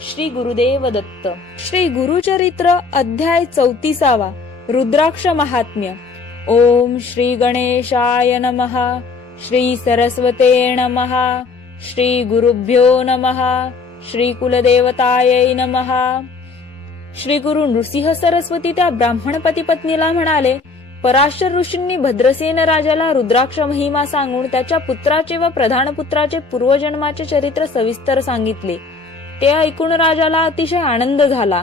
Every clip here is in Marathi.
श्री गुरुदेव दत्त. श्री गुरुचरित्र अध्याय 34. रुद्राक्ष महात्म्य. ओम श्री गणेशाय नमः. श्री सरस्वते नमः. श्री गुरुभ्यो नमः. श्री कुलदेवतायै नमः. श्री गुरु नृसिंह सरस्वती त्या ब्राह्मणपती पत्नीला म्हणाले, पराशर ऋषींनी भद्रसेन राजाला रुद्राक्ष महिमा सांगून त्याच्या पुत्राचे व प्रधान पुत्राचे पूर्वजन्माचे चरित्र सविस्तर सांगितले. ते ऐकून राजाला अतिशय आनंद झाला.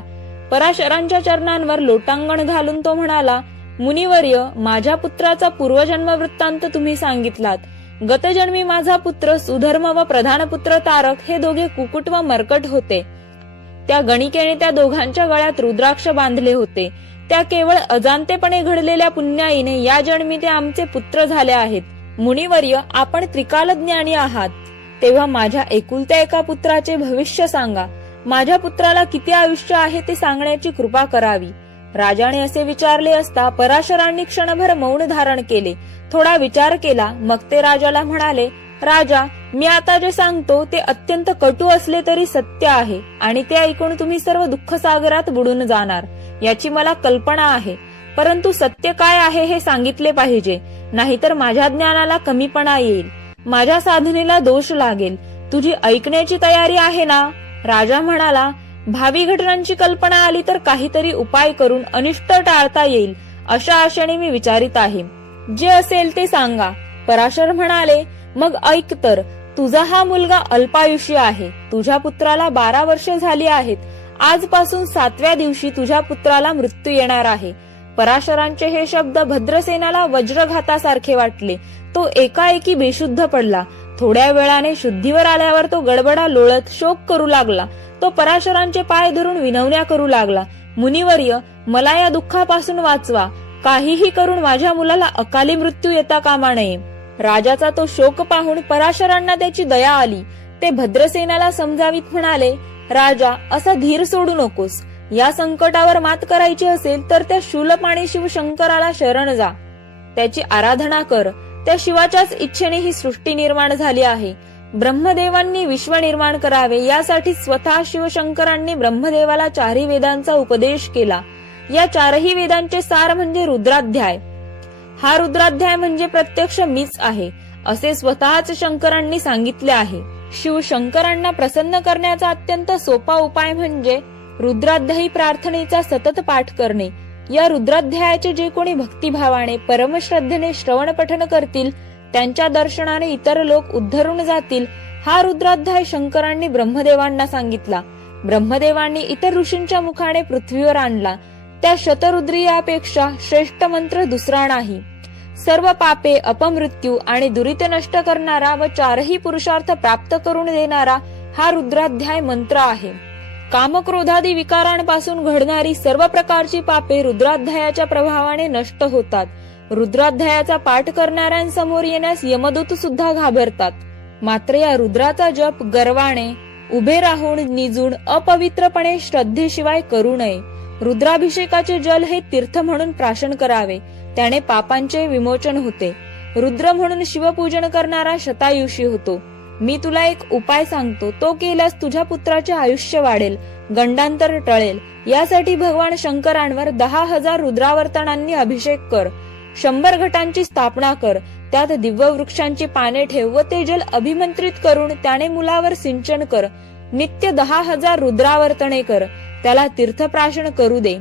पराशरांच्या चरणांवर लोटांगण घालून तो म्हणाला, मुनिवर्य, माझ्या पुत्राचा पूर्वजन्म वृत्तांत तुम्ही सांगितलात. गतजन्मी माझा पुत्र सुधर्म व प्रधान पुत्र तारक हे दोघे कुकुट व मरकट होते. त्या गणिकेने त्या दोघांच्या गळ्यात रुद्राक्ष बांधले होते. त्या केवळ अजाणतेपणे घडलेल्या पुण्याईने या जन्मी ते आमचे पुत्र झाले आहेत. मुनिवर्य, आपण त्रिकालज्ञानी आहात, तेव्हा माझ्या एकुलत्या एका पुत्राचे भविष्य सांगा. माझ्या पुत्राला किती आयुष्य आहे ते सांगण्याची कृपा करावी. राजाने असे विचारले असता पराशरांनी क्षणभर मौन धारण केले. थोडा विचार केला. मग ते राजाला म्हणाले, राजा, मी आता जे सांगतो ते अत्यंत कटू असले तरी सत्य आहे आणि ते ऐकून तुम्ही सर्व दुःख सागरात बुडून जाणार याची मला कल्पना आहे. परंतु सत्य काय आहे हे सांगितले पाहिजे, नाहीतर माझ्या ज्ञानाला कमीपणा येईल, माझ्या साधनेला दोष लागेल. तुझी ऐकण्याची तयारी आहे ना? राजा म्हणाला, भावी घटनांची कल्पना आली तर काहीतरी उपाय करून अनिष्ट टाळता येईल अशा आशेने मी विचारित आहे. जे असेल ते सांगा. पराशर म्हणाले, मग ऐक तर. तुझा हा मुलगा अल्पायुषी आहे. तुझ्या पुत्राला 12 वर्षे झाली आहेत. आजपासून 7व्या दिवशी तुझ्या पुत्राला मृत्यू येणार आहे. पराशरांचे हे शब्द भद्रसेनाला वज्रघातासारखे वाटले. तो एकाएकी बेशुद्ध पडला. थोड्या वेळाने शुद्धीवर आल्यावर तो गडबडा लोळत शोक करू लागला. तो पराशरांचे पाय धरून विनवण्या करू लागला, मुनिवर्य, मला या दुःखापासून वाचवा. काहीही करून माझ्या मुलाला अकाली मृत्यू येता कामा नये. राजाचा तो शोक पाहून पराशरांना त्याची दया आली. ते भद्रसेनाला समजावीत म्हणाले, राजा, असा धीर सोडू नकोस. या संकटावर मात करायची असेल तर त्या शूलपाणी शिवशंकराला शरण जा. त्याची आराधना कर. त्या शिवाच्याच इच्छेने ही सृष्टी निर्माण झाली आहे. ब्रह्मदेवांनी विश्व निर्माण करावे यासाठी स्वतः शिवशंकरांनी ब्रह्मदेवाला 4 वेदांचा उपदेश केला. या 4ही वेदांचे सार म्हणजे रुद्राध्याय. हा रुद्राध्याय म्हणजे प्रत्यक्ष मीच आहे असे स्वतःच शंकरांनी सांगितले आहे. शिवशंकरांना प्रसन्न करण्याचा अत्यंत सोपा उपाय म्हणजे रुद्राध्यायी प्रार्थनेचा सतत पाठ करणे. या रुद्राध्यायाचे जे कोणी भक्तिभावाने परमश्रद्धेने श्रवण पठण करतील त्यांच्या दर्शनाने इतर लोक उद्धरून जातील. हा रुद्राध्याय शंकरांनी ब्रह्मदेवांना सांगितला. ब्रह्मदेवांनी इतर ऋषींच्या मुखाने पृथ्वीवर आणला. त्या शतरुद्रीयापेक्षा श्रेष्ठ मंत्र दुसरा नाही. सर्व पापे, अपमृत्यू आणि दुरित नष्ट करणारा व 4ही पुरुषार्थ प्राप्त करून देणारा हा रुद्राध्याय मंत्र आहे. कामक्रोधादी विकारांपासून घडणारी सर्व प्रकारची पापे रुद्राध्यायाच्या प्रभावाने नष्ट होतात. रुद्राध्यायाचा पाठ करणाऱ्यांसमोर येण्यास यमदूत सुद्धा घाबरतात. मात्र या रुद्राचा जप गर्वाने, उभे राहून, निजून, अपवित्रपणे श्रद्धेशिवाय करू नये. रुद्राभिषेकाचे जल हे तीर्थ म्हणून प्राशन करावे. त्याने पापांचे विमोचन होते. रुद्र म्हणून शिवपूजन करणारा शतायुषी होतो. मी तुला एक उपाय सांगतो. तो केल्यास तुझ्या पुत्राचे आयुष्य वाढेल, गंडांतर टळेल. यासाठी भगवान शंकरांवर 10,000 रुद्रावर्तनांनी अभिषेक कर. 100 घटांची स्थापना कर. त्यात दिव्य वृक्षांची पाने ठेव व ते जल अभिमंत्रित करून त्याने मुलावर सिंचन कर. नित्य 10,000 रुद्रावर्तने कर. त्याला तीर्थप्राशन करू दे,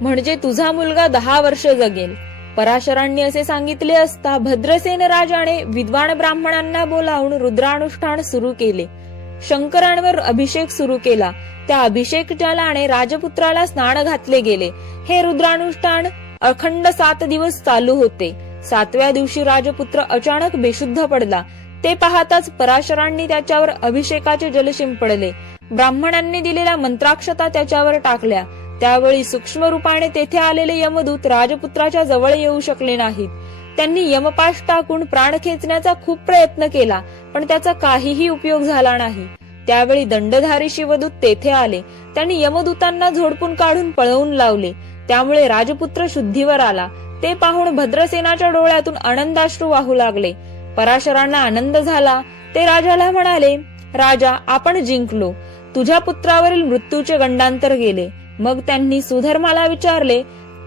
म्हणजे तुझा मुलगा 10 वर्ष जगेल. पराशरांनी असे सांगितले असता भद्रसेन राजाने विद्वान ब्राह्मणांना बोलावून रुद्रानुष्ठान सुरू केले. शंकरांवर अभिषेक सुरू केला. त्या अभिषेक जलाने राजपुत्राला स्नान घातले गेले. हे रुद्रानुष्ठान अखंड 7 दिवस चालू होते. 7व्या दिवशी राजपुत्र अचानक बेशुद्ध पडला. ते पाहताच पराशरांनी त्याच्यावर अभिषेकाचे जल शिंपडले. ब्राह्मणांनी दिलेल्या मंत्राक्षता त्याच्यावर टाकल्या. त्यावेळी सूक्ष्म रूपाने तेथे आलेले यमदूत राजपुत्राच्या जवळ येऊ शकले नाहीत. त्यांनी यमपाश टाकून प्राण खेचण्याचा खूप प्रयत्न केला, पण त्याचा काहीही उपयोग झाला नाही. त्यावेळी दंडधारी शिवदूत तेथे आले. त्यांनी यमदूतांना झोडपून काढून पळवून लावले. त्यामुळे राजपुत्र शुद्धीवर आला. ते पाहून भद्रसेनाच्या डोळ्यातून आनंदाश्रू वाहू लागले. पराशरांना आनंद झाला. ते राजाला म्हणाले, राजा, आपण जिंकलो. तुझ्या पुत्रावरील मृत्यूचे गंडांतर गेले. मग त्यांनी सुधर्माला विचारले,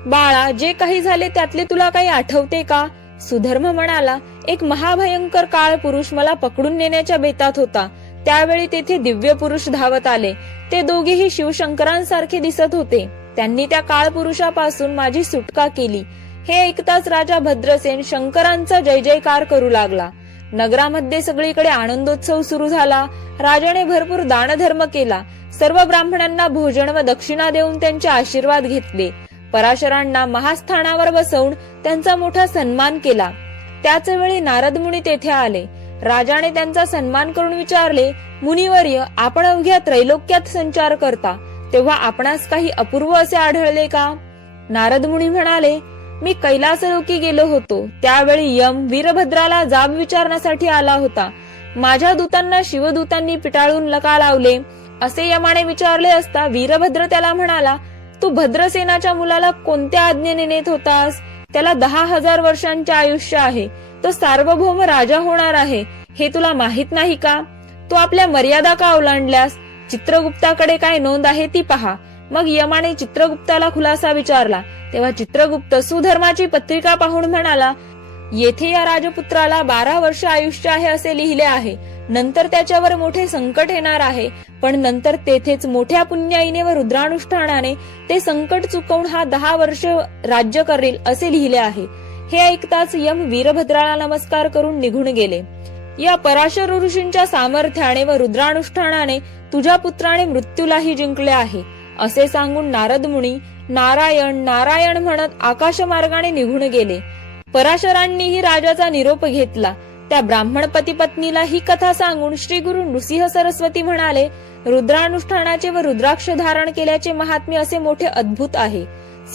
बाळा, जे काही झाले त्यातले तुला काही आठवते का? सुधर्म म्हणाला, एक महाभयंकर काळ पुरुष मला पकडून नेण्याच्या बेतात होता. त्यावेळी तेथे दिव्य पुरुष धावत आले. ते दोघेही शिवशंकरांसारखे दिसत होते. त्यांनी त्या काळ पुरुषापासून माझी सुटका केली. हे ऐकताच राजा भद्रसेन शंकरांचा जय जयकार करू लागला. नगरामध्ये सगळीकडे आनंदोत्सव सुरू झाला. राजाने भरपूर दानधर्म केला. सर्व ब्राह्मणांना भोजन व दक्षिणा देऊन त्यांचे आशीर्वाद घेतले. पराशरांना महास्थानावर बसवून त्यांचा मोठा सन्मान केला. त्याच वेळी नारद मुनी तेथे आले. राजाने त्यांचा सन्मान करून विचारले, मुनिवर्य, आपण अवघ्या त्रैलोक्यात संचार करता, तेव्हा आपणास काही अपूर्व असे आढळले का? नारद मुनी म्हणाले, मी कैलासलोकी गेलो होतो. त्यावेळी यम वीरभद्राला जाब विचारण्यासाठी आला होता. माझ्या दूतांना शिवदूतांनी पिटाळून लका लावले असे यमाने विचारले असता वीरभद्र त्याला म्हणाला, तू भद्रसेनाच्या मुलाला कोणत्या आज्ञेने नेत होतास? त्याला 10,000 वर्षांचे आयुष्य आहे. तो सार्वभौम राजा होणार आहे, हे तुला माहित नाही का? तू आपल्या मर्यादा का ओलांडल्यास? चित्रगुप्ताकडे काय नोंद आहे ती पहा. मग यमाने चित्रगुप्ताला खुलासा विचारला. तेव्हा चित्रगुप्त सुधर्माची पत्रिका पाहून म्हणाला, येथे या राजपुत्राला 12 वर्ष आयुष्य आहे असे लिहिले आहे. नंतर त्याच्यावर मोठे संकट येणार आहे, पण नंतर तेथेच मोठ्या पुण्याईने व रुद्रानुष्ठानाने ते संकट चुकवून हा 10 वर्ष राज्य करेल असे लिहिले आहे. हे ऐकताच यम वीरभद्राला नमस्कार करून निघून गेले. या पराशर ऋषींच्या सामर्थ्याने व रुद्रानुष्ठानाने तुझ्या पुत्राने मृत्यूलाही जिंकले आहे असे सांगून नारद मुनी नारायण नारायण म्हणत आकाशमार्गाने निघून गेले. पराशरांनीही राजाचा निरोप घेतला. त्या ब्राह्मण पती पत्नीला ही कथा सांगून श्री गुरु नृसिंह सरस्वती म्हणाले, रुद्रानुष्ठानाचे व रुद्राक्ष धारण केल्याचे महात्म्य असे मोठे अद्भुत आहे.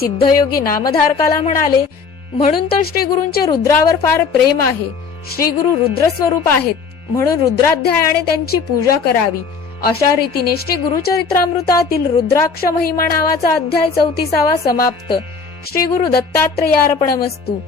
सिद्धयोगी नामधारकाला म्हणाले, म्हणून तर श्री गुरूंचे रुद्रावर फार प्रेम आहे. श्री गुरु रुद्रस्वरूप आहेत, म्हणून रुद्राध्यायाने त्यांची पूजा करावी. अशा रीतीने श्री गुरुचरित्रामृतातील रुद्राक्ष महिमा नावाचा अध्याय 34वा समाप्त. श्री गुरु दत्तात्रेयार्पणमस्तु.